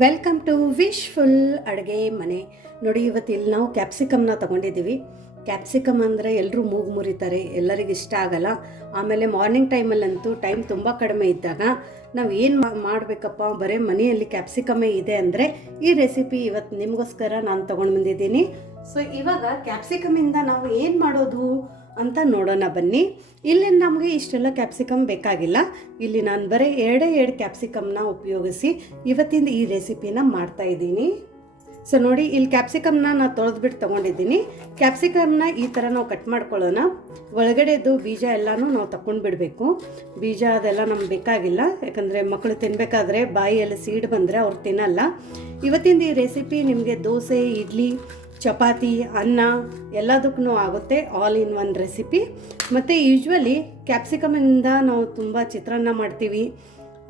Welcome to wishful ಅಡುಗೆ ಮನೆ. ನೋಡಿ, ಇವತ್ತು ಇಲ್ಲಿ ನಾವು ಕ್ಯಾಪ್ಸಿಕಮ್ನ ತೊಗೊಂಡಿದ್ದೀವಿ. ಕ್ಯಾಪ್ಸಿಕಮ್ ಅಂದರೆ ಎಲ್ಲರೂ ಮೂಗು ಮುರಿತಾರೆ, ಎಲ್ಲರಿಗೂ ಇಷ್ಟ ಆಗಲ್ಲ. ಆಮೇಲೆ ಮಾರ್ನಿಂಗ್ ಟೈಮಲ್ಲಂತೂ ಟೈಮ್ ತುಂಬ ಕಡಿಮೆ ಇದ್ದಾಗ ನಾವು ಏನು ಮಾಡಬೇಕಪ್ಪ, ಬರೀ ಮನೆಯಲ್ಲಿ ಕ್ಯಾಪ್ಸಿಕಮ್ಮೇ ಇದೆ ಅಂದರೆ ಈ ರೆಸಿಪಿ ಇವತ್ತು ನಿಮಗೋಸ್ಕರ ನಾನು ತೊಗೊಂಡು ಬಂದಿದ್ದೀನಿ. ಸೊ ಇವಾಗ ಕ್ಯಾಪ್ಸಿಕಮಿಂದ ನಾವು ಏನು ಮಾಡೋದು ಅಂತ ನೋಡೋಣ ಬನ್ನಿ. ಇಲ್ಲಿ ನಮಗೆ ಇಷ್ಟೆಲ್ಲ ಕ್ಯಾಪ್ಸಿಕಮ್ ಬೇಕಾಗಿಲ್ಲ. ಇಲ್ಲಿ ನಾನು ಬರೀ ಎರಡು ಕ್ಯಾಪ್ಸಿಕಮ್ನ ಉಪಯೋಗಿಸಿ ಇವತ್ತಿಂದ ಈ ರೆಸಿಪಿನ ಮಾಡ್ತಾ ಇದ್ದೀನಿ. ಸೊ ನೋಡಿ, ಇಲ್ಲಿ ಕ್ಯಾಪ್ಸಿಕಮ್ನ ನಾನು ತೊಳೆದ್ಬಿಟ್ಟು ತೊಗೊಂಡಿದ್ದೀನಿ. ಕ್ಯಾಪ್ಸಿಕಮ್ನ ಈ ಥರ ನಾವು ಕಟ್ ಮಾಡ್ಕೊಳ್ಳೋಣ. ಒಳಗಡೆದು ಬೀಜ ಎಲ್ಲನೂ ನಾವು ತಗೊಂಡು ಬಿಡಬೇಕು. ಬೀಜ ಅದೆಲ್ಲ ನಮ್ಗೆ ಬೇಕಾಗಿಲ್ಲ, ಯಾಕಂದರೆ ಮಕ್ಕಳು ತಿನ್ನಬೇಕಾದ್ರೆ ಬಾಯಿಯಲ್ಲಿ ಸೀಡ್ ಬಂದರೆ ಅವ್ರು ತಿನ್ನಲ್ಲ. ಇವತ್ತಿಂದ ಈ ರೆಸಿಪಿ ನಿಮಗೆ ದೋಸೆ, ಇಡ್ಲಿ, ಚಪಾತಿ, ಅನ್ನ ಎಲ್ಲದಕ್ಕೂ ಆಗುತ್ತೆ. All in one recipe. ಮತ್ತು ಯೂಶ್ವಲಿ ಕ್ಯಾಪ್ಸಿಕಮಿಂದ ನಾವು ತುಂಬ ಚಿತ್ರಾನ್ನ ಮಾಡ್ತೀವಿ,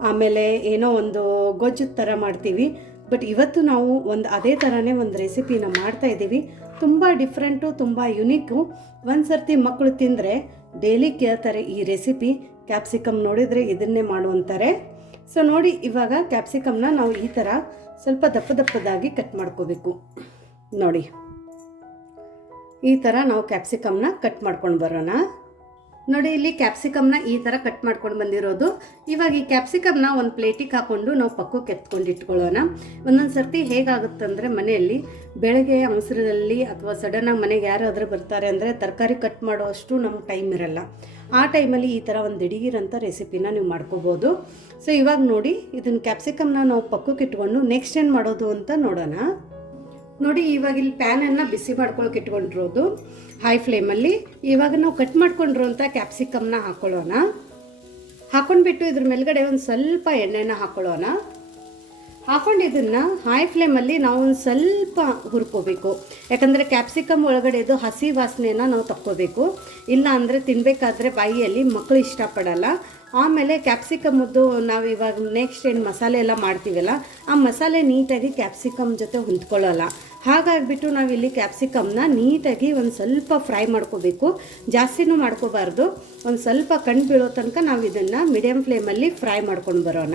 ಆಮೇಲೆ ಏನೋ ಒಂದು ಗೊಜ್ಜು ಥರ ಮಾಡ್ತೀವಿ. ಬಟ್ ಇವತ್ತು ನಾವು ಅದೇ ಥರನೇ ಒಂದು ರೆಸಿಪಿನ ಮಾಡ್ತಾಯಿದ್ದೀವಿ. ತುಂಬ ಡಿಫ್ರೆಂಟು, ತುಂಬ ಯುನೀಕು. ಒಂದು ಸರ್ತಿ ಮಕ್ಕಳು ತಿಂದರೆ ಡೈಲಿ ಕೇಳ್ತಾರೆ ಈ ರೆಸಿಪಿ. ಕ್ಯಾಪ್ಸಿಕಮ್ ನೋಡಿದರೆ ಇದನ್ನೇ ಮಾಡುವಂತಾರೆ. ಸೊ ನೋಡಿ, ಇವಾಗ ಕ್ಯಾಪ್ಸಿಕಮ್ನ ನಾವು ಈ ಥರ ಸ್ವಲ್ಪ ದಪ್ಪದಾಗಿ ಕಟ್ ಮಾಡ್ಕೋಬೇಕು. ನೋಡಿ, ಈ ಥರ ನಾವು ಕ್ಯಾಪ್ಸಿಕಮ್ನ ಕಟ್ ಮಾಡ್ಕೊಂಡು ಬರೋಣ. ನೋಡಿ, ಇಲ್ಲಿ ಕ್ಯಾಪ್ಸಿಕಮ್ನ ಈ ಥರ ಕಟ್ ಮಾಡ್ಕೊಂಡು ಬಂದಿರೋದು. ಇವಾಗ ಈ ಕ್ಯಾಪ್ಸಿಕಮ್ನ ಒಂದು ಪ್ಲೇಟಿಗೆ ಹಾಕ್ಕೊಂಡು ನಾವು ಪಕ್ಕಕ್ಕೆ ಎತ್ಕೊಂಡು ಇಟ್ಕೊಳ್ಳೋಣ. ಒಂದೊಂದು ಸರ್ತಿ ಹೇಗಾಗುತ್ತಂದರೆ, ಮನೆಯಲ್ಲಿ ಬೆಳಗ್ಗೆ ಅವಸರದಲ್ಲಿ ಅಥವಾ ಸಡನ್ನಾಗಿ ಮನೆಗೆ ಯಾರಾದರೂ ಬರ್ತಾರೆ ಅಂದರೆ ತರಕಾರಿ ಕಟ್ ಮಾಡೋಷ್ಟು ನಮ್ಗೆ ಟೈಮ್ ಇರಲ್ಲ. ಆ ಟೈಮಲ್ಲಿ ಈ ಥರ ಒಂದು ದಿಢೀರಂಥ ರೆಸಿಪಿನ ನೀವು ಮಾಡ್ಕೋಬೋದು. ಸೊ ಇವಾಗ ನೋಡಿ, ಇದನ್ನು ಕ್ಯಾಪ್ಸಿಕಮ್ನ ನಾವು ಪಕ್ಕಕ್ಕೆ ಇಟ್ಕೊಂಡು ನೆಕ್ಸ್ಟ್ ಏನು ಮಾಡೋದು ಅಂತ ನೋಡೋಣ. ನೋಡಿ, ಇವಾಗ ಇಲ್ಲಿ ಪ್ಯಾನನ್ನು ಬಿಸಿ ಮಾಡ್ಕೊಳಕ್ಕೆ ಇಟ್ಕೊಂಡಿರೋದು ಹೈ ಫ್ಲೇಮಲ್ಲಿ. ಇವಾಗ ನಾವು ಕಟ್ ಮಾಡ್ಕೊಂಡಿರೋಂಥ ಕ್ಯಾಪ್ಸಿಕಮ್ನ ಹಾಕ್ಕೊಳ್ಳೋಣ. ಹಾಕ್ಕೊಂಡ್ಬಿಟ್ಟು ಇದ್ರ ಮೇಲ್ಗಡೆ ಒಂದು ಸ್ವಲ್ಪ ಎಣ್ಣೆನ ಹಾಕ್ಕೊಳ್ಳೋಣ. ಹಾಕ್ಕೊಂಡು ಇದನ್ನು ಹೈ ಫ್ಲೇಮಲ್ಲಿ ನಾವು ಒಂದು ಸ್ವಲ್ಪ ಹುರ್ಕೋಬೇಕು. ಯಾಕಂದರೆ ಕ್ಯಾಪ್ಸಿಕಮ್ ಒಳಗಡೆದು ಹಸಿ ವಾಸನೆನ ನಾವು ತಕ್ಕೋಬೇಕು. ಇಲ್ಲ ಅಂದರೆ ತಿನ್ನಬೇಕಾದ್ರೆ ಬಾಯಿಯಲ್ಲಿ ಮಕ್ಕಳು ಇಷ್ಟಪಡಲ್ಲ. ಆಮೇಲೆ ಕ್ಯಾಪ್ಸಿಕಮ್ಮದ್ದು ನಾವು ಇವಾಗ ನೆಕ್ಸ್ಟ್ ಏನು ಮಸಾಲೆ ಎಲ್ಲ ಮಾಡ್ತೀವಲ್ಲ, ಆ ಮಸಾಲೆ ನೀಟಾಗಿ ಕ್ಯಾಪ್ಸಿಕಮ್ ಜೊತೆ ಹೊಂದ್ಕೊಳ್ಳಲ್ಲ. ಹಾಗಾಗಿಬಿಟ್ಟು ನಾವಿಲ್ಲಿ ಕ್ಯಾಪ್ಸಿಕಮ್ನ ನೀಟಾಗಿ ಒಂದು ಸ್ವಲ್ಪ ಫ್ರೈ ಮಾಡ್ಕೋಬೇಕು. ಜಾಸ್ತಿನೂ ಮಾಡ್ಕೋಬಾರ್ದು. ಒಂದು ಸ್ವಲ್ಪ ಕಣ್ಣು ಬೀಳೋ ತನಕ ನಾವು ಇದನ್ನು ಮೀಡಿಯಮ್ ಫ್ಲೇಮಲ್ಲಿ ಫ್ರೈ ಮಾಡ್ಕೊಂಡು ಬರೋಣ.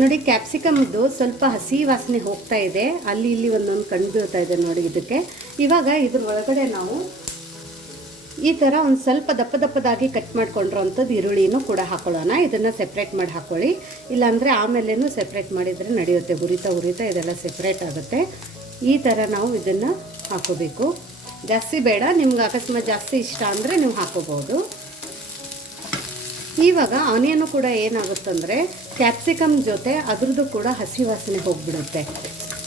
ನೋಡಿ, ಕ್ಯಾಪ್ಸಿಕಮ್ದು ಸ್ವಲ್ಪ ಹಸಿ ವಾಸನೆ ಹೋಗ್ತಾ ಇದೆ. ಅಲ್ಲಿ ಇಲ್ಲಿ ಒಂದೊಂದು ಕಣ್ಣು ಬೀಳ್ತಾ ಇದೆ ನೋಡಿ ಇದಕ್ಕೆ. ಇವಾಗ ಇದ್ರ ಒಳಗಡೆ ನಾವು ಈ ಥರ ಒಂದು ಸ್ವಲ್ಪ ದಪ್ಪದಾಗಿ ಕಟ್ ಮಾಡ್ಕೊಂಡಿರೋಂಥದ್ದು ಈರುಳ್ಳಿನೂ ಕೂಡ ಹಾಕೊಳ್ಳೋಣ. ಇದನ್ನು ಸೆಪ್ರೇಟ್ ಮಾಡಿ ಹಾಕ್ಕೊಳ್ಳಿ, ಇಲ್ಲಾಂದರೆ ಆಮೇಲೇನು ಸೆಪ್ರೇಟ್ ಮಾಡಿದರೆ ನಡೆಯುತ್ತೆ. ಹುರಿತಾ ಇದೆಲ್ಲ ಸೆಪ್ರೇಟ್ ಆಗುತ್ತೆ. ಈ ಥರ ನಾವು ಇದನ್ನು ಹಾಕೋಬೇಕು. ಜಾಸ್ತಿ ಬೇಡ, ನಿಮ್ಗೆ ಅಕಸ್ಮಾತ್ ಜಾಸ್ತಿ ಇಷ್ಟ ಅಂದರೆ ನೀವು ಹಾಕೋಬೋದು. ಇವಾಗ ಆನಿಯನ್ನು ಕೂಡ ಏನಾಗುತ್ತಂದರೆ ಕ್ಯಾಪ್ಸಿಕಮ್ ಜೊತೆ ಅದ್ರದ್ದು ಕೂಡ ಹಸಿ ವಾಸನೆ ಹೋಗಿಬಿಡುತ್ತೆ.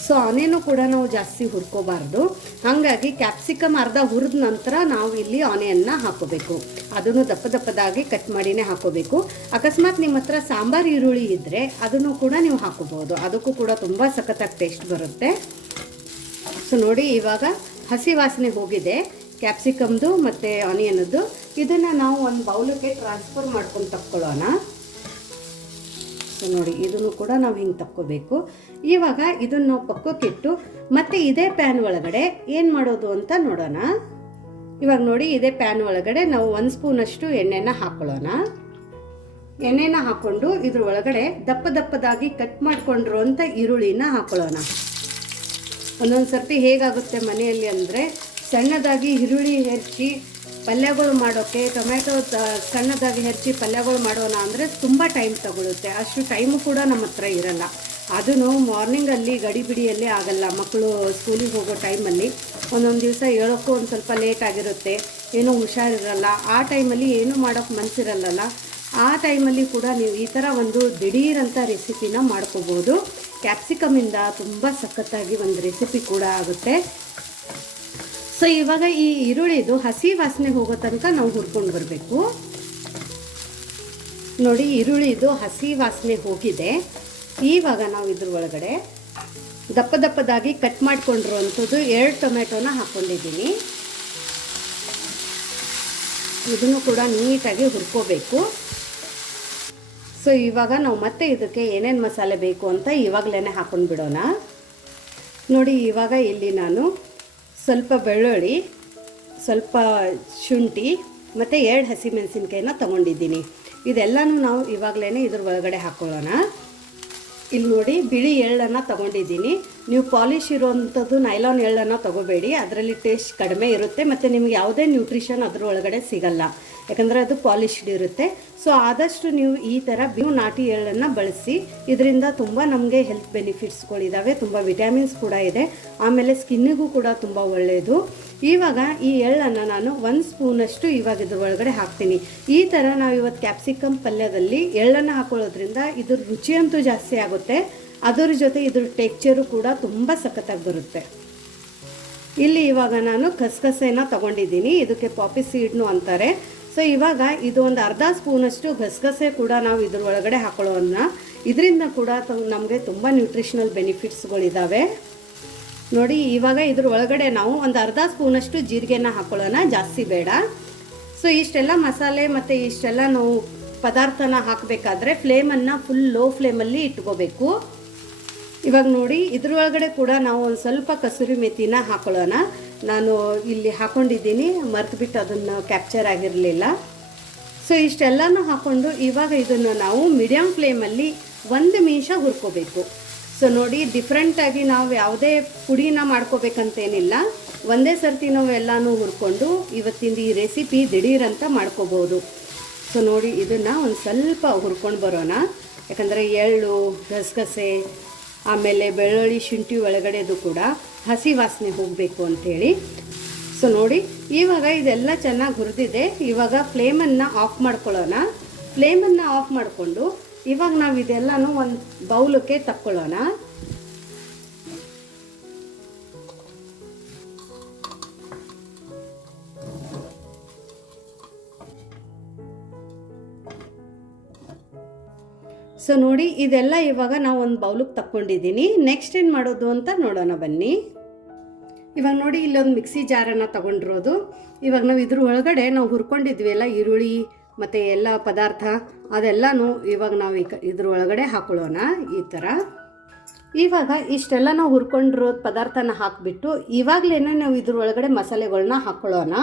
ಸೊ ಆನಿಯನ್ನು ಕೂಡ ನಾವು ಜಾಸ್ತಿ ಹುರ್ಕೋಬಾರ್ದು. ಹಾಗಾಗಿ ಕ್ಯಾಪ್ಸಿಕಮ್ ಅರ್ಧ ಹುರಿದ ನಂತರ ನಾವು ಇಲ್ಲಿ ಆನಿಯನ್ನ ಹಾಕೋಬೇಕು. ಅದನ್ನು ದಪ್ಪದಾಗಿ ಕಟ್ ಮಾಡಿನೇ ಹಾಕೋಬೇಕು. ಅಕಸ್ಮಾತ್ ನಿಮ್ಮ ಹತ್ರ ಸಾಂಬಾರು ಈರುಳ್ಳಿ ಇದ್ದರೆ ಅದನ್ನು ಕೂಡ ನೀವು ಹಾಕೋಬೋದು. ಅದಕ್ಕೂ ಕೂಡ ತುಂಬ ಸಖತ್ತಾಗಿ ಟೇಸ್ಟ್ ಬರುತ್ತೆ. ಸೊ ನೋಡಿ, ಇವಾಗ ಹಸಿ ವಾಸನೆ ಹೋಗಿದೆ ಕ್ಯಾಪ್ಸಿಕಮ್ದು ಮತ್ತು ಆನಿಯನ್ನದ್ದು. ಇದನ್ನು ನಾವು ಒಂದು ಬೌಲಕ್ಕೆ ಟ್ರಾನ್ಸ್ಫರ್ ಮಾಡ್ಕೊಂಡು ತಕ್ಕೊಳ್ಳೋಣ. ಸೊ ನೋಡಿ, ಇದನ್ನು ಕೂಡ ನಾವು ಹಿಂಗೆ ತಕ್ಕೋಬೇಕು. ಇವಾಗ ಇದನ್ನು ನಾವು ಪಕ್ಕಕ್ಕಿಟ್ಟು ಮತ್ತೆ ಇದೇ ಪ್ಯಾನ್ ಒಳಗಡೆ ಏನು ಮಾಡೋದು ಅಂತ ನೋಡೋಣ. ಇವಾಗ ನೋಡಿ, ಇದೇ ಪ್ಯಾನ್ ಒಳಗಡೆ ನಾವು 1 ಸ್ಪೂನಷ್ಟು ಎಣ್ಣೆನ ಹಾಕ್ಕೊಳ್ಳೋಣ. ಎಣ್ಣೆನ ಹಾಕ್ಕೊಂಡು ಇದ್ರ ಒಳಗಡೆ ದಪ್ಪದಾಗಿ ಕಟ್ ಮಾಡ್ಕೊಂಡಿರುವಂಥ ಈರುಳ್ಳಿನ ಹಾಕ್ಕೊಳ್ಳೋಣ. ಒಂದೊಂದು ಸರ್ತಿ ಹೇಗಾಗುತ್ತೆ ಮನೆಯಲ್ಲಿ ಅಂದರೆ, ಸಣ್ಣದಾಗಿ ಈರುಳ್ಳಿ ಹೆಚ್ಚಿ ಪಲ್ಯಗಳು ಮಾಡೋಕ್ಕೆ, ಟೊಮೆಟೊ ಸಣ್ಣದಾಗಿ ಹೆಚ್ಚಿ ಪಲ್ಯಗಳು ಮಾಡೋಣ ಅಂದರೆ ತುಂಬ ಟೈಮ್ ತಗೊಳುತ್ತೆ. ಅಷ್ಟು ಟೈಮು ಕೂಡ ನಮ್ಮ ಹತ್ರ ಇರಲ್ಲ. ಅದನ್ನು ಮಾರ್ನಿಂಗಲ್ಲಿ ಗಡಿಬಿಡಿಯಲ್ಲೇ ಆಗಲ್ಲ. ಮಕ್ಕಳು ಸ್ಕೂಲಿಗೆ ಹೋಗೋ ಟೈಮಲ್ಲಿ ಒಂದೊಂದು ದಿವಸ ಹೇಳೋಕ್ಕೂ ಒಂದು ಸ್ವಲ್ಪ ಲೇಟ್ ಆಗಿರುತ್ತೆ, ಏನೋ ಹುಷಾರಿರಲ್ಲ. ಆ ಟೈಮಲ್ಲಿ ಏನೂ ಮಾಡೋಕ್ಕೆ ಮನಸ್ಸಿರಲ್ಲ. ಆ ಟೈಮಲ್ಲಿ ಕೂಡ ನೀವು ಈ ಥರ ಒಂದು ದಿಢೀರಂಥ ರೆಸಿಪಿನ ಮಾಡ್ಕೋಬೋದು. ಕ್ಯಾಪ್ಸಿಕಮಿಂದ ತುಂಬ ಸಖತ್ತಾಗಿ ಒಂದು ರೆಸಿಪಿ ಕೂಡ ಆಗುತ್ತೆ. ಸೊ ಇವಾಗ ಈ ಈರುಳ್ಳಿದು ಹಸಿ ವಾಸನೆ ಹೋಗೋ ತನಕ ನಾವು ಹುರ್ಕೊಂಡು ಬರಬೇಕು. ನೋಡಿ, ಈರುಳ್ಳಿದು ಹಸಿ ವಾಸನೆ ಹೋಗಿದೆ. ಇವಾಗ ನಾವು ಇದ್ರ ಒಳಗಡೆ ದಪ್ಪದಾಗಿ ಕಟ್ ಮಾಡ್ಕೊಂಡಿರುವಂಥದ್ದು 2 ಟೊಮೆಟೊನ ಹಾಕ್ಕೊಂಡಿದ್ದೀನಿ. ಇದನ್ನು ಕೂಡ ನೀಟಾಗಿ ಹುರ್ಕೋಬೇಕು. ಸೊ ಇವಾಗ ನಾವು ಮತ್ತೆ ಇದಕ್ಕೆ ಏನೇನು ಮಸಾಲೆ ಬೇಕು ಅಂತ ಇವಾಗಲೇ ಹಾಕ್ಕೊಂಡು ಬಿಡೋಣ. ನೋಡಿ, ಇವಾಗ ಇಲ್ಲಿ ನಾನು ಸ್ವಲ್ಪ ಬೆಳ್ಳುಳ್ಳಿ, ಸ್ವಲ್ಪ ಶುಂಠಿ ಮತ್ತು 2 ಹಸಿಮೆಣಸಿನ್ಕಾಯಿನ ತೊಗೊಂಡಿದ್ದೀನಿ. ಇದೆಲ್ಲನೂ ನಾವು ಇವಾಗಲೇ ಇದ್ರ ಒಳಗಡೆ ಹಾಕ್ಕೊಳ್ಳೋಣ. ಇಲ್ಲಿ ನೋಡಿ ಬಿಳಿ ಎಳ್ಳನ್ನು ತೊಗೊಂಡಿದ್ದೀನಿ. ನೀವು ಪಾಲಿಶ್ ಇರುವಂಥದ್ದು ನೈಲಾನ್ ಎಳ್ಳನ್ನು ತೊಗೋಬೇಡಿ, ಅದರಲ್ಲಿ ಟೇಸ್ಟ್ ಕಡಿಮೆ ಇರುತ್ತೆ ಮತ್ತು ನಿಮ್ಗೆ ಯಾವುದೇ ನ್ಯೂಟ್ರಿಷನ್ ಅದ್ರ ಒಳಗಡೆ ಸಿಗಲ್ಲ, ಯಾಕಂದರೆ ಅದು ಪಾಲಿಶ್ಡ್ ಇರುತ್ತೆ. ಸೊ ಆದಷ್ಟು ನೀವು ಈ ಥರ ನಾಟಿ ಎಳ್ಳನ್ನು ಬಳಸಿ. ಇದರಿಂದ ತುಂಬ ನಮಗೆ ಹೆಲ್ತ್ ಬೆನಿಫಿಟ್ಸ್ಗಳಿದ್ದಾವೆ, ತುಂಬ ವಿಟಮಿನ್ಸ್ ಕೂಡ ಇದೆ, ಆಮೇಲೆ ಸ್ಕಿನ್ನಿಗೂ ಕೂಡ ತುಂಬ ಒಳ್ಳೆಯದು. ಇವಾಗ ಈ ಎಳ್ಳನ್ನು ನಾನು 1 ಸ್ಪೂನಷ್ಟು ಇವಾಗ ಇದ್ರ ಒಳಗಡೆ ಹಾಕ್ತೀನಿ. ಈ ಥರ ನಾವು ಇವತ್ತು ಕ್ಯಾಪ್ಸಿಕಮ್ ಪಲ್ಯದಲ್ಲಿ ಎಳ್ಳನ್ನು ಹಾಕೊಳ್ಳೋದ್ರಿಂದ ಇದ್ರ ರುಚಿಯಂತೂ ಜಾಸ್ತಿ ಆಗುತ್ತೆ, ಅದರ ಜೊತೆ ಇದ್ರ ಟೆಕ್ಸ್ಚರು ಕೂಡ ತುಂಬ ಸಖತ್ತಾಗಿ ಬರುತ್ತೆ. ಇಲ್ಲಿ ಇವಾಗ ನಾನು ಗಸಗಸೆನ ತೊಗೊಂಡಿದ್ದೀನಿ, ಇದಕ್ಕೆ ಪಾಪಿ ಸೀಡ್ನು ಅಂತಾರೆ. ಸೊ ಇವಾಗ ಇದು ಒಂದು ಅರ್ಧ ಸ್ಪೂನಷ್ಟು ಗಸಗಸೆ ಕೂಡ ನಾವು ಇದ್ರ ಒಳಗಡೆ ಹಾಕೊಳ್ಳೋಣ. ಇದರಿಂದ ಕೂಡ ನಮಗೆ ತುಂಬ ನ್ಯೂಟ್ರಿಷನಲ್ ಬೆನಿಫಿಟ್ಸ್ಗಳಿದ್ದಾವೆ ನೋಡಿ. ಇವಾಗ ಇದ್ರ ಒಳಗಡೆ ನಾವು ಒಂದು ಅರ್ಧ ಸ್ಪೂನಷ್ಟು ಜೀರಿಗೆನ ಹಾಕೊಳ್ಳೋಣ, ಜಾಸ್ತಿ ಬೇಡ. ಸೊ ಇಷ್ಟೆಲ್ಲ ಮಸಾಲೆ ಮತ್ತು ಇಷ್ಟೆಲ್ಲ ನಾವು ಪದಾರ್ಥನ ಹಾಕಬೇಕಾದ್ರೆ ಫ್ಲೇಮನ್ನು ಫುಲ್ ಲೋ ಫ್ಲೇಮಲ್ಲಿ ಇಟ್ಕೋಬೇಕು. ಇವಾಗ ನೋಡಿ ಇದ್ರೊಳಗಡೆ ಕೂಡ ನಾವು ಒಂದು ಸ್ವಲ್ಪ ಕಸೂರಿ ಮೆಥಿನ ಹಾಕೊಳ್ಳೋಣ. ನಾನು ಇಲ್ಲಿ ಹಾಕ್ಕೊಂಡಿದ್ದೀನಿ, ಮರೆತುಬಿಟ್ಟು ಅದನ್ನು ಕ್ಯಾಪ್ಚರ್ ಆಗಿರಲಿಲ್ಲ. ಸೊ ಇಷ್ಟೆಲ್ಲನೂ ಹಾಕ್ಕೊಂಡು ಇವಾಗ ಇದನ್ನು ನಾವು ಮೀಡಿಯಮ್ ಫ್ಲೇಮಲ್ಲಿ 1 ನಿಮಿಷ ಹುರ್ಕೋಬೇಕು. ಸೊ ನೋಡಿ ಡಿಫ್ರೆಂಟಾಗಿ ನಾವು ಯಾವುದೇ ಪುಡಿನ ಮಾಡ್ಕೋಬೇಕಂತೇನಿಲ್ಲ, ಒಂದೇ ಸರ್ತಿ ನಾವು ಎಲ್ಲನೂ ಹುರ್ಕೊಂಡು ಇವತ್ತಿಂದ ಈ ರೆಸಿಪಿ ದಿಢೀರಂತ ಮಾಡ್ಕೋಬೋದು. ಸೊ ನೋಡಿ ಇದನ್ನು ಒಂದು ಸ್ವಲ್ಪ ಹುರ್ಕೊಂಡು ಬರೋಣ, ಯಾಕಂದರೆ ಎಳ್ಳು, ಗಸಗಸೆ, ಆಮೇಲೆ ಬೆಳ್ಳುಳ್ಳಿ, ಶುಂಠಿ ಒಳಗಡೆದು ಕೂಡ ಹಸಿ ವಾಸನೆ ಹೋಗಬೇಕು ಅಂಥೇಳಿ. ಸೊ ನೋಡಿ ಇವಾಗ ಇದೆಲ್ಲ ಚೆನ್ನಾಗಿ ಹುರಿದಿದೆ. ಇವಾಗ ಫ್ಲೇಮನ್ನು ಆಫ್ ಮಾಡ್ಕೊಳ್ಳೋಣ. ಫ್ಲೇಮನ್ನು ಆಫ್ ಮಾಡಿಕೊಂಡು ಇವಾಗ ನಾವು ಇದೆಲ್ಲನೂ ಒಂದು ಬೌಲಕ್ಕೆ ತಕ್ಕೊಳ್ಳೋಣ. ಸೊ ನೋಡಿ ಇದೆಲ್ಲ ಇವಾಗ ನಾವು ಒಂದು ಬೌಲಿಗೆ ತಕ್ಕೊಂಡಿದ್ದೀನಿ. ನೆಕ್ಸ್ಟ್ ಏನು ಮಾಡೋದು ಅಂತ ನೋಡೋಣ ಬನ್ನಿ. ಇವಾಗ ನೋಡಿ ಇಲ್ಲೊಂದು ಮಿಕ್ಸಿ ಜಾರನ್ನು ತಗೊಂಡಿರೋದು. ಇವಾಗ ನಾವು ಇದ್ರ ಒಳಗಡೆ ನಾವು ಹುರ್ಕೊಂಡಿದ್ವಿ ಎಲ್ಲ ಈರುಳ್ಳಿ ಮತ್ತು ಎಲ್ಲ ಪದಾರ್ಥ ಅದೆಲ್ಲನೂ ಇವಾಗ ನಾವು ಇದ್ರ ಒಳಗಡೆ ಹಾಕೊಳ್ಳೋಣ. ಈ ಥರ ಇವಾಗ ಇಷ್ಟೆಲ್ಲ ನಾವು ಹುರ್ಕೊಂಡಿರೋ ಪದಾರ್ಥನ ಹಾಕಿಬಿಟ್ಟು ಇವಾಗಲೇ ನಾವು ಇದ್ರ ಒಳಗಡೆ ಮಸಾಲೆಗಳನ್ನ ಹಾಕ್ಕೊಳ್ಳೋಣ.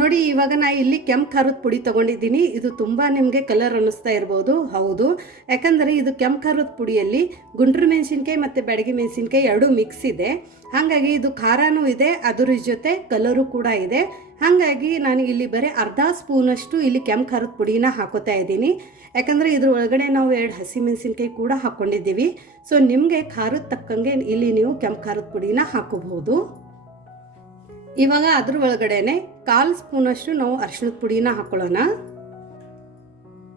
ನೋಡಿ ಇವಾಗ ನಾನು ಇಲ್ಲಿ ಕೆಂಪು ಖಾರದ ಪುಡಿ ತೊಗೊಂಡಿದ್ದೀನಿ. ಇದು ತುಂಬ ನಿಮಗೆ ಕಲರ್ ಅನ್ನಿಸ್ತಾ ಇರ್ಬೋದು, ಹೌದು, ಯಾಕಂದರೆ ಇದು ಕೆಂಪು ಖಾರದ ಪುಡಿಯಲ್ಲಿ ಗುಂಡ್ರು ಮೆಣಸಿನ್ಕಾಯಿ ಮತ್ತು ಬ್ಯಾಡಗಿ ಮೆಣಸಿನ್ಕಾಯಿ ಎರಡೂ ಮಿಕ್ಸ್ ಇದೆ. ಹಾಗಾಗಿ ಇದು ಖಾರನೂ ಇದೆ, ಅದರ ಜೊತೆ ಕಲರು ಕೂಡ ಇದೆ. ಹಾಗಾಗಿ ನಾನು ಇಲ್ಲಿ ಬರೀ ಅರ್ಧ ಸ್ಪೂನಷ್ಟು ಇಲ್ಲಿ ಕೆಂಪು ಖಾರದ ಪುಡಿನ ಹಾಕೋತಾ ಇದ್ದೀನಿ, ಯಾಕಂದರೆ ಇದ್ರ ಒಳಗಡೆ ನಾವು 2 ಹಸಿಮೆಣಸಿನ್ಕಾಯಿ ಕೂಡ ಹಾಕ್ಕೊಂಡಿದ್ದೀವಿ. ಸೊ ನಿಮಗೆ ಖಾರದ ತಕ್ಕಂಗೆ ಇಲ್ಲಿ ನೀವು ಕೆಂಪು ಖಾರದ ಪುಡಿನ ಹಾಕೋಬಹುದು. ಇವಾಗ ಅದ್ರ ಒಳಗಡೆನೆ 1/4 ಸ್ಪೂನಷ್ಟು ನಾವು ಅರಿಶಿಣದ ಪುಡಿನ ಹಾಕೊಳ್ಳೋಣ.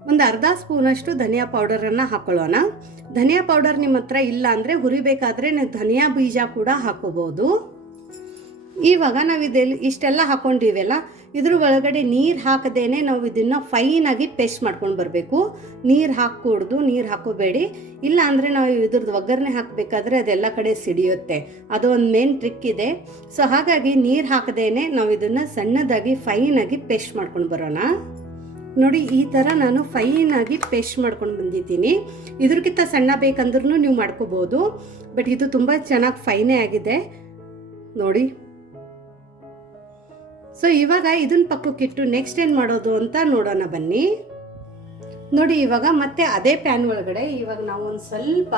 ಒಂದು ಅರ್ಧ ಸ್ಪೂನಷ್ಟು ಧನಿಯಾ ಪೌಡರನ್ನು ಹಾಕೊಳ್ಳೋಣ. ಧನಿಯಾ ಪೌಡರ್ ನಿಮ್ಮ ಹತ್ರ ಇಲ್ಲ ಅಂದರೆ ಹುರಿಬೇಕಾದ್ರೆ ನೀವು ಧನಿಯಾ ಬೀಜ ಕೂಡ ಹಾಕೋಬಹುದು. ಇವಾಗ ನಾವು ಇಷ್ಟೆಲ್ಲ ಹಾಕ್ಕೊಂಡಿವಲ್ಲ, ಇದ್ರ ಒಳಗಡೆ ನೀರು ಹಾಕದೇನೆ ನಾವು ಇದನ್ನು ಫೈನಾಗಿ ಪೇಸ್ಟ್ ಮಾಡ್ಕೊಂಡು ಬರಬೇಕು. ನೀರು ಹಾಕೂಡ್ದು, ನೀರು ಹಾಕೋಬೇಡಿ, ಇಲ್ಲ ಅಂದರೆ ನಾವು ಇದ್ರದ್ದು ಒಗ್ಗರಣೆ ಹಾಕಬೇಕಾದ್ರೆ ಅದೆಲ್ಲ ಕಡೆ ಸಿಡಿಯುತ್ತೆ. ಅದು ಒಂದು ಮೇನ್ ಟ್ರಿಕ್ ಇದೆ. ಸೊ ಹಾಗಾಗಿ ನೀರು ಹಾಕದೇನೆ ನಾವು ಇದನ್ನು ಸಣ್ಣದಾಗಿ ಫೈನಾಗಿ ಪೇಸ್ಟ್ ಮಾಡ್ಕೊಂಡು ಬರೋಣ. ನೋಡಿ ಈ ಥರ ನಾನು ಫೈನಾಗಿ ಪೇಸ್ಟ್ ಮಾಡ್ಕೊಂಡು ಬಂದಿದ್ದೀನಿ. ಇದ್ರಕ್ಕಿಂತ ಸಣ್ಣ ಬೇಕಂದ್ರೂ ನೀವು ಮಾಡ್ಕೋಬೋದು, ಬಟ್ ಇದು ತುಂಬ ಚೆನ್ನಾಗಿ ಫೈನೇ ಆಗಿದೆ ನೋಡಿ. ಸೊ ಇವಾಗ ಇದನ್ನ ಪಕ್ಕಕ್ಕಿಟ್ಟು ನೆಕ್ಸ್ಟ್ ಏನು ಮಾಡೋದು ಅಂತ ನೋಡೋಣ ಬನ್ನಿ. ನೋಡಿ ಇವಾಗ ಮತ್ತೆ ಅದೇ ಪ್ಯಾನ್ ಒಳಗಡೆ ಇವಾಗ ನಾವು ಒಂದು ಸ್ವಲ್ಪ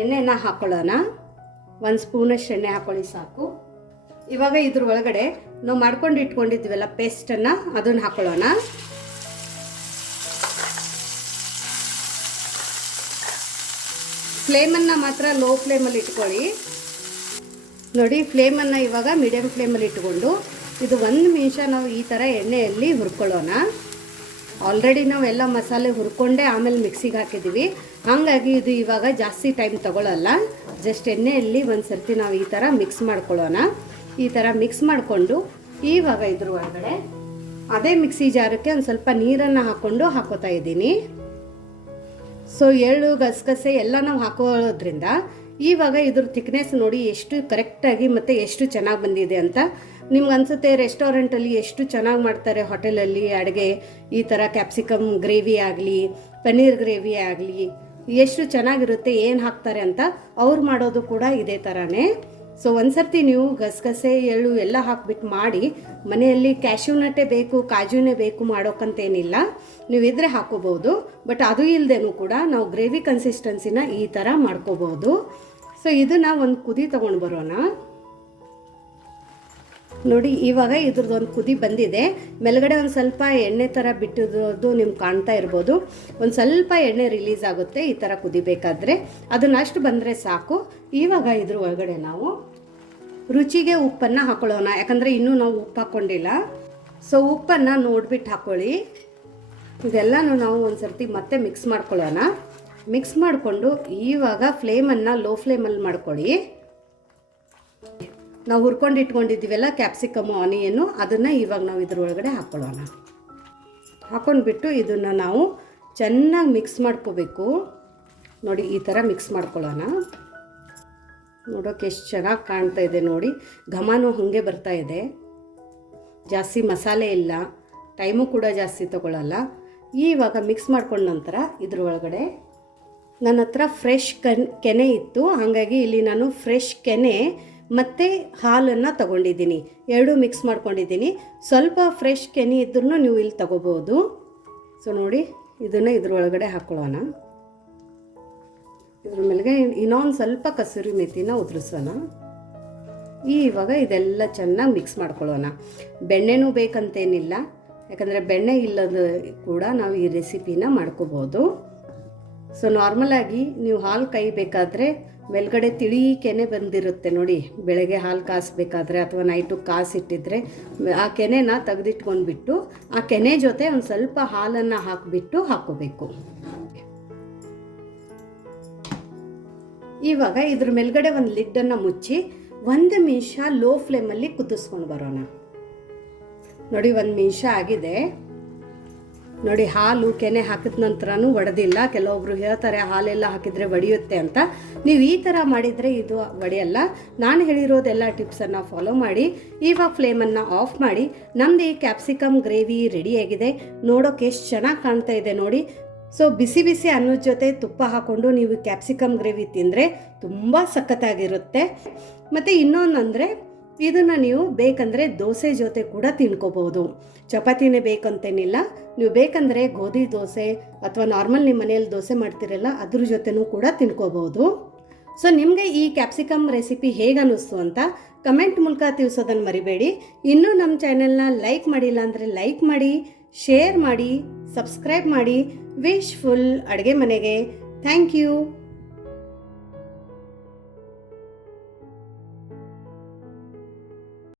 ಎಣ್ಣೆನ ಹಾಕೊಳ್ಳೋಣ. 1 ಸ್ಪೂನಷ್ಟು ಎಣ್ಣೆ ಹಾಕೊಳ್ಳಿ ಸಾಕು. ಇವಾಗ ಇದ್ರ ಒಳಗಡೆ ನಾವು ಮಾಡ್ಕೊಂಡು ಇಟ್ಕೊಂಡಿದ್ವಲ್ಲ ಪೇಸ್ಟನ್ನು ಅದನ್ನು ಹಾಕೊಳ್ಳೋಣ. ಫ್ಲೇಮನ್ನು ಮಾತ್ರ ಲೋ ಫ್ಲೇಮಲ್ಲಿ ಇಟ್ಕೊಳ್ಳಿ. ನೋಡಿ ಫ್ಲೇಮನ್ನು ಇವಾಗ ಮೀಡಿಯಮ್ ಫ್ಲೇಮಲ್ಲಿ ಇಟ್ಕೊಂಡು ಇದು 1 ನಿಮಿಷ ನಾವು ಈ ಥರ ಎಣ್ಣೆಯಲ್ಲಿ ಹುರ್ಕೊಳ್ಳೋಣ. ಆಲ್ರೆಡಿ ನಾವೆಲ್ಲ ಮಸಾಲೆ ಹುರ್ಕೊಂಡೇ ಆಮೇಲೆ ಮಿಕ್ಸಿಗೆ ಹಾಕಿದ್ದೀವಿ, ಹಾಗಾಗಿ ಇದು ಇವಾಗ ಜಾಸ್ತಿ ಟೈಮ್ ತಗೊಳ್ಳಲ್ಲ. ಜಸ್ಟ್ ಎಣ್ಣೆಯಲ್ಲಿ ಒಂದು ಸರ್ತಿ ನಾವು ಈ ಥರ ಮಿಕ್ಸ್ ಮಾಡ್ಕೊಳ್ಳೋಣ. ಈ ಥರ ಮಿಕ್ಸ್ ಮಾಡಿಕೊಂಡು ಇವಾಗ ಇದ್ರ ಒಳಗಡೆ ಅದೇ ಮಿಕ್ಸಿ ಜಾರಕ್ಕೆ ಒಂದು ಸ್ವಲ್ಪ ನೀರನ್ನು ಹಾಕೋತಾ ಇದ್ದೀನಿ. ಸೊ ಎಳ್ಳು, ಗಸಗಸೆ ಎಲ್ಲ ನಾವು ಹಾಕೋದ್ರಿಂದ ಇವಾಗ ಇದ್ರ ಥಿಕ್ನೆಸ್ ನೋಡಿ ಎಷ್ಟು ಕರೆಕ್ಟಾಗಿ ಮತ್ತು ಎಷ್ಟು ಚೆನ್ನಾಗಿ ಬಂದಿದೆ ಅಂತ. ನಿಮ್ಗೆ ಅನಿಸುತ್ತೆ ರೆಸ್ಟೋರೆಂಟಲ್ಲಿ ಎಷ್ಟು ಚೆನ್ನಾಗಿ ಮಾಡ್ತಾರೆ ಹೋಟೆಲಲ್ಲಿ ಅಡುಗೆ, ಈ ಥರ ಕ್ಯಾಪ್ಸಿಕಮ್ ಗ್ರೇವಿ ಆಗಲಿ, ಪನ್ನೀರ್ ಗ್ರೇವಿ ಆಗಲಿ ಎಷ್ಟು ಚೆನ್ನಾಗಿರುತ್ತೆ, ಏನು ಹಾಕ್ತಾರೆ ಅಂತ. ಅವ್ರು ಮಾಡೋದು ಕೂಡ ಇದೇ ಥರನೇ. ಸೊ ಒಂದು ಸರ್ತಿ ನೀವು ಗಸಗಸೆ ಎಳ್ಳು ಎಲ್ಲ ಹಾಕ್ಬಿಟ್ಟು ಮಾಡಿ, ಮನೆಯಲ್ಲಿ ಕ್ಯಾಶ್ಯೂ ನಟ್ಟೇ ಬೇಕು ಕಾಜುನೇ ಬೇಕು ಮಾಡೋಕ್ಕಂತೇನಿಲ್ಲ, ನೀವು ಇದ್ರೆ ಹಾಕೋಬೋದು. ಬಟ್ ಅದು ಇಲ್ಲದೇನೂ ಕೂಡ ನಾವು ಗ್ರೇವಿ ಕನ್ಸಿಸ್ಟೆನ್ಸಿನ ಈ ಥರ ಮಾಡ್ಕೋಬೋದು. ಸೊ ಇದನ್ನು ಒಂದು ಕುದಿ ತೊಗೊಂಡು ಬರೋಣ. ನೋಡಿ ಇವಾಗ ಇದ್ರದ್ದು ಒಂದು ಕುದಿ ಬಂದಿದೆ. ಮೇಲ್ಗಡೆ ಒಂದು ಸ್ವಲ್ಪ ಎಣ್ಣೆ ಥರ ಬಿಟ್ಟಿರೋದು ನಿಮ್ಗೆ ಕಾಣ್ತಾ ಇರ್ಬೋದು. ಒಂದು ಸ್ವಲ್ಪ ಎಣ್ಣೆ ರಿಲೀಸ್ ಆಗುತ್ತೆ ಈ ಥರ ಕುದಿಬೇಕಾದ್ರೆ. ಅದನ್ನಷ್ಟು ಬಂದರೆ ಸಾಕು. ಇವಾಗ ಇದ್ರ ಒಳಗಡೆ ನಾವು ರುಚಿಗೆ ಉಪ್ಪನ್ನು ಹಾಕೊಳ್ಳೋಣ, ಯಾಕಂದರೆ ಇನ್ನೂ ನಾವು ಉಪ್ಪು ಹಾಕ್ಕೊಂಡಿಲ್ಲ. ಸೊ ಉಪ್ಪನ್ನು ನೋಡ್ಬಿಟ್ಟು ಹಾಕ್ಕೊಳ್ಳಿ. ಇದೆಲ್ಲನೂ ನಾವು ಒಂದು ಸರ್ತಿ ಮತ್ತೆ ಮಿಕ್ಸ್ ಮಾಡ್ಕೊಳ್ಳೋಣ. ಮಿಕ್ಸ್ ಮಾಡಿಕೊಂಡು ಇವಾಗ ಫ್ಲೇಮನ್ನು ಲೋ ಫ್ಲೇಮಲ್ಲಿ ಮಾಡ್ಕೊಳ್ಳಿ. ನಾವು ಹುರ್ಕೊಂಡು ಇಟ್ಕೊಂಡಿದ್ದೀವಲ್ಲ ಕ್ಯಾಪ್ಸಿಕಮು ಆನಿಯನ್ನು, ಅದನ್ನು ಇವಾಗ ನಾವು ಇದ್ರೊಳಗಡೆ ಹಾಕ್ಕೊಳ್ಳೋಣ. ಹಾಕ್ಕೊಂಡ್ಬಿಟ್ಟು ಇದನ್ನು ನಾವು ಚೆನ್ನಾಗಿ ಮಿಕ್ಸ್ ಮಾಡ್ಕೋಬೇಕು. ನೋಡಿ ಈ ಥರ ಮಿಕ್ಸ್ ಮಾಡ್ಕೊಳ್ಳೋಣ. ನೋಡೋಕೆ ಎಷ್ಟು ಚೆನ್ನಾಗಿ ಕಾಣ್ತಾ ಇದೆ ನೋಡಿ, ಘಮನೂ ಹಾಗೆ ಬರ್ತಾ ಇದೆ. ಜಾಸ್ತಿ ಮಸಾಲೆ ಇಲ್ಲ, ಟೈಮು ಕೂಡ ಜಾಸ್ತಿ ತೊಗೊಳ್ಳಲ್ಲ. ಇವಾಗ ಮಿಕ್ಸ್ ಮಾಡ್ಕೊಂಡ ನಂತರ ಇದ್ರೊಳಗಡೆ ನನ್ನ ಹತ್ರ ಫ್ರೆಶ್ ಕೆನೆ ಇತ್ತು, ಹಾಗಾಗಿ ಇಲ್ಲಿ ನಾನು ಫ್ರೆಶ್ ಕೆನೆ ಮತ್ತು ಹಾಲನ್ನು ತಗೊಂಡಿದ್ದೀನಿ, ಎರಡೂ ಮಿಕ್ಸ್ ಮಾಡ್ಕೊಂಡಿದ್ದೀನಿ. ಸ್ವಲ್ಪ ಫ್ರೆಶ್ ಕೆನೆ ಇದ್ರೂ ನೀವು ಇಲ್ಲಿ ತಗೋಬೋದು. ಸೊ ನೋಡಿ ಇದನ್ನು ಇದ್ರೊಳಗಡೆ ಹಾಕ್ಕೊಳ್ಳೋಣ. ಇದ್ರ ಮೇಲೆಗೆ ಇನ್ನೊಂದು ಸ್ವಲ್ಪ ಕಸೂರಿ ಮೆಥಿನ ಉದುರಿಸೋಣ. ಇವಾಗ ಇದೆಲ್ಲ ಚೆನ್ನಾಗಿ ಮಿಕ್ಸ್ ಮಾಡ್ಕೊಳ್ಳೋಣ. ಬೆಣ್ಣೆನೂ ಬೇಕಂತೇನಿಲ್ಲ, ಯಾಕಂದರೆ ಬೆಣ್ಣೆ ಇಲ್ಲದ ಕೂಡ ನಾವು ಈ ರೆಸಿಪಿನ ಮಾಡ್ಕೋಬೋದು. ಸೊ ನಾರ್ಮಲಾಗಿ ನೀವು ಹಾಲು ಕಾಯಬೇಕಾದ್ರೆ ಮೇಲ್ಗಡೆ ತಿಳಿ ಕೆನೆ ಬಂದಿರುತ್ತೆ ನೋಡಿ, ಬೆಳಗ್ಗೆ ಹಾಲು ಕಾಯಿಸ್ಬೇಕಾದ್ರೆ ಅಥವಾ ನೈಟು ಕಾಸಿಟ್ಟಿದ್ರೆ ಆ ಕೆನೆನ ತೆಗೆದಿಟ್ಕೊಂಡ್ಬಿಟ್ಟು ಆ ಕೆನೆ ಜೊತೆ ಒಂದು ಸ್ವಲ್ಪ ಹಾಲನ್ನು ಹಾಕಿಬಿಟ್ಟು ಹಾಕ್ಕೋಬೇಕು. ಇವಾಗ ಇದ್ರ ಮೇಲ್ಗಡೆ ಒಂದು ಲಿಡ್ಡನ್ನು ಮುಚ್ಚಿ 1 ನಿಮಿಷ ಲೋ ಫ್ಲೇಮಲ್ಲಿ ಕುದಿಸ್ಕೊಂಡು ಬರೋಣ. ನೋಡಿ 1 ನಿಮಿಷ ಆಗಿದೆ. ನೋಡಿ ಹಾಲು ಕೆನೆ ಹಾಕಿದ ನಂತರನೂ ಒಡೆದಿಲ್ಲ. ಕೆಲವೊಬ್ರು ಹೇಳ್ತಾರೆ ಹಾಲೆಲ್ಲ ಹಾಕಿದರೆ ಒಡೆಯುತ್ತೆ ಅಂತ. ನೀವು ಈ ಥರ ಮಾಡಿದರೆ ಇದು ಒಡೆಯಲ್ಲ. ನಾನು ಹೇಳಿರೋದೆಲ್ಲ ಟಿಪ್ಸನ್ನು ಫಾಲೋ ಮಾಡಿ. ಇವಾಗ ಫ್ಲೇಮನ್ನು ಆಫ್ ಮಾಡಿ. ನಮ್ಮದು ಈ ಕ್ಯಾಪ್ಸಿಕಮ್ ಗ್ರೇವಿ ರೆಡಿಯಾಗಿದೆ. ನೋಡೋಕೆ ಎಷ್ಟು ಚೆನ್ನಾಗಿ ಕಾಣ್ತಾ ಇದೆ ನೋಡಿ. ಸೊ ಬಿಸಿ ಬಿಸಿ ಅನ್ನದ ಜೊತೆ ತುಪ್ಪ ಹಾಕ್ಕೊಂಡು ನೀವು ಕ್ಯಾಪ್ಸಿಕಮ್ ಗ್ರೇವಿ ತಿಂದರೆ ತುಂಬ ಸಖತ್ತಾಗಿರುತ್ತೆ. ಮತ್ತು ಇನ್ನೊಂದಂದರೆ ಇದನ್ನು ನೀವು ಬೇಕಂದರೆ ದೋಸೆ ಜೊತೆ ಕೂಡ ತಿನ್ಕೋಬೋದು. ಚಪಾತಿನೇ ಬೇಕಂತೇನಿಲ್ಲ, ನೀವು ಬೇಕಂದರೆ ಗೋಧಿ ದೋಸೆ ಅಥವಾ ನಾರ್ಮಲ್ ನಿಮ್ಮ ಮನೆಯಲ್ಲಿ ದೋಸೆ ಮಾಡ್ತಿರಲ್ಲ ಅದ್ರ ಜೊತೆನೂ ಕೂಡ ತಿನ್ಕೋಬೋದು. ಸೊ ನಿಮಗೆ ಈ ಕ್ಯಾಪ್ಸಿಕಮ್ ರೆಸಿಪಿ ಹೇಗೆ ಅನ್ನಿಸ್ತು ಅಂತ ಕಮೆಂಟ್ ಮೂಲಕ ತಿಳಿಸೋದನ್ನು ಮರಿಬೇಡಿ. ಇನ್ನೂ ನಮ್ಮ ಚಾನೆಲ್ನ ಲೈಕ್ ಮಾಡಿಲ್ಲ ಅಂದರೆ ಲೈಕ್ ಮಾಡಿ, ಶೇರ್ ಮಾಡಿ, ಸಬ್ಸ್ಕ್ರೈಬ್ ಮಾಡಿ. ವಿಶ್ಫುಲ್ ಅಡುಗೆ ಮನೆಗೆ ಥ್ಯಾಂಕ್ ಯು.